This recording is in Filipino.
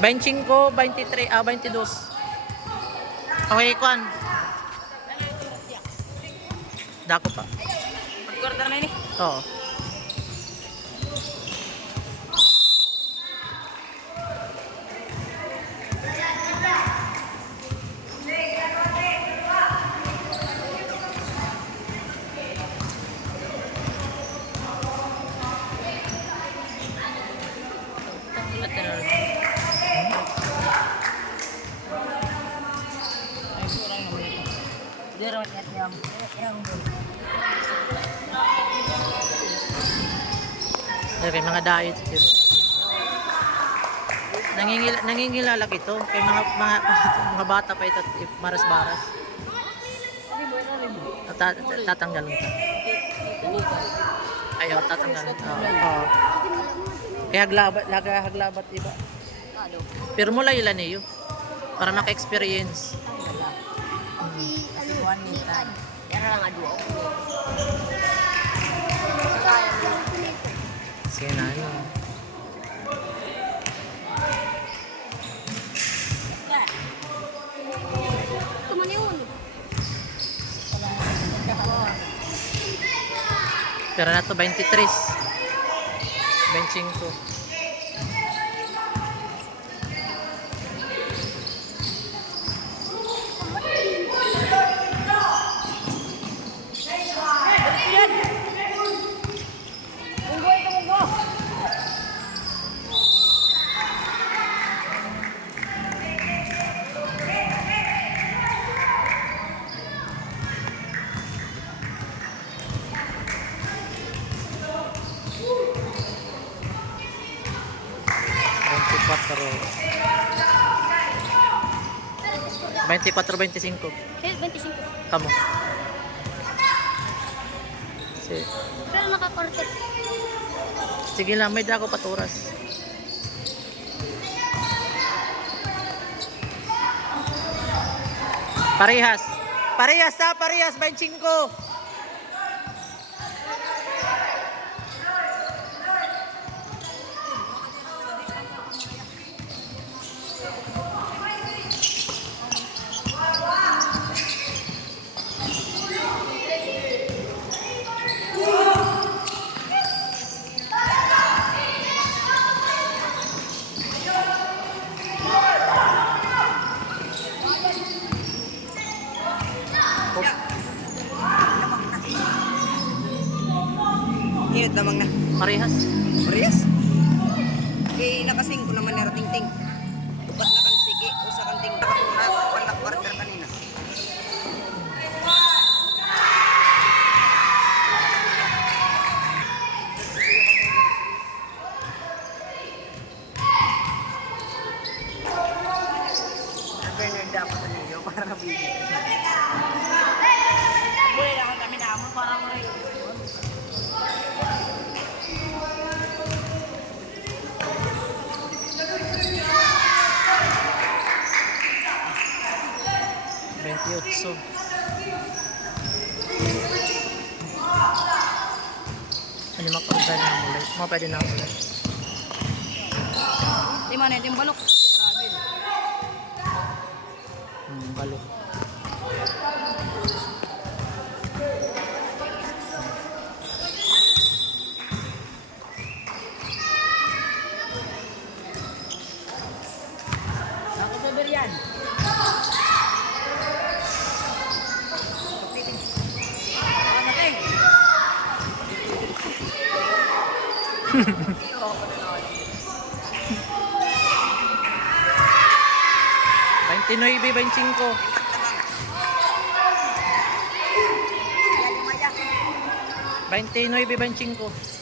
25, 23, 22. Okay, Kwan. Dako pa. Mag-quarter na ini. Oo. Kay mga diet yun. Nangingilalag ito kay mga bata pa ito maras-baras. Tatanggalin ta. Ayo tatanggalin. Oo. Kaya haglabat iba. Pero mula ilan niyo para maka-experience. Sige na ano. Pero na to 23. 25. Pero 24, 25. 25. Kamu. Pero naka-quarter. Sige lang, may dako paturas. Parehas. Parehas 25. Init namang na. Parehas. Parehas? Eh, nakasing ko naman nero ting-ting. Upat na kan sige, usa kan ting na quarter kanina. Bernard dapat niyo para kabili. Boleh lang kami na mo para mo rin. So ano makauban na ulit? Pwede na ulit. Di mana yung balok? I-travel. Balok. Ako sa Berian. Tinoy 25. 29, 25.